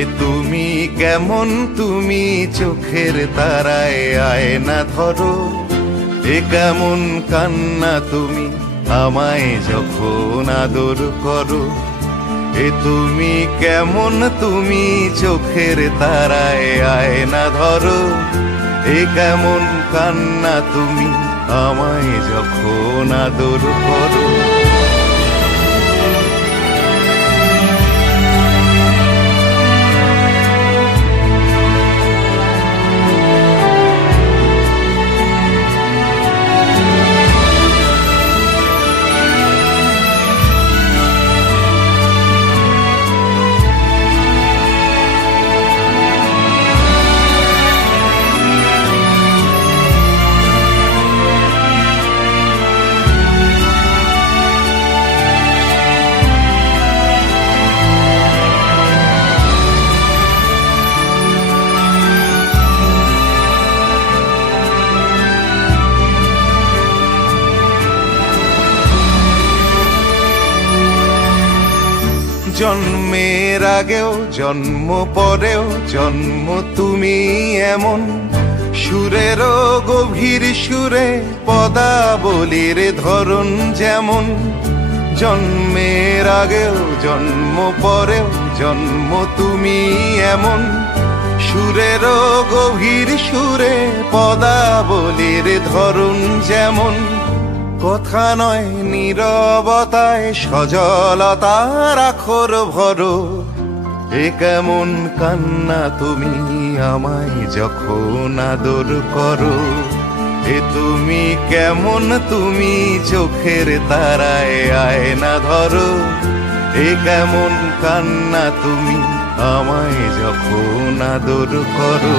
এ তুমি কেমন, তুমি চোখের তারায় আয়না ধরো। এ কেমন কান্না তুমি আমায় যখন আদর করো। এ তুমি কেমন, তুমি চোখের তারায় আয়না ধরো। এ কেমন কান্না তুমি আমায় যখন আদর করো। জন্মের আগেও জন্ম পরেও জন্ম তুমি এমন, সুরেরও গভীর সুরে পদাবলীর ধরন যেমন। জন্মের আগেও জন্ম পরেও জন্ম তুমি এমন, সুরেরও গভীর সুরে পদাবলীর ধরন যেমন। কথা নয় নীরবতায় সজলতার আখর ভরো। এ কেমন কান্না তুমি আমায় যখন আদর করো। এ তুমি কেমন, তুমি চোখের তারায় আয়না ধরো। এ কেমন কান্না তুমি আমায় যখন আদর করো।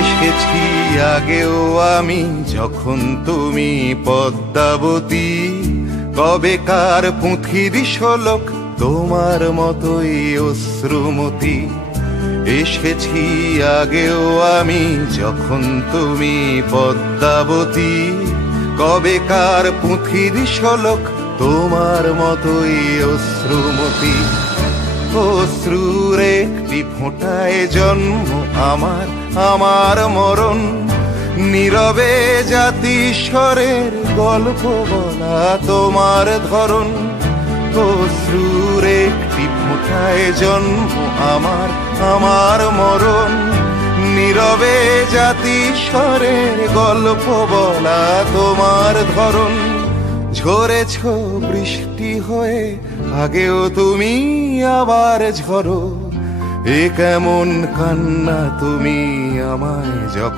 এসেছি আগেও আমি যখন তুমি পদ্মাবতী, কবেকার পুঁথির শোলক তোমার মতোই অশ্রুমতি। এসেছি আগেও আমি যখন তুমি পদ্মাবতী, কবেকার পুঁথির শোলক তোমার মতোই অশ্রুমতি। অশ্রুর একটি ফোঁটায় জন্ম আমার, আমার মরণ। নীরবে জাতিস্বরের গল্প বলা তোমার ধরন। অশ্রুর একটি ফোঁটায় জন্ম আমার, আমার মরণ। নীরবে জাতিস্বরের গল্প বলা তোমার ধরন। ঝরেছ বৃষ্টি হয়ে আগেও তুমি আবার ঝরো। এ কেমন কান্না তুমি আমায় যখন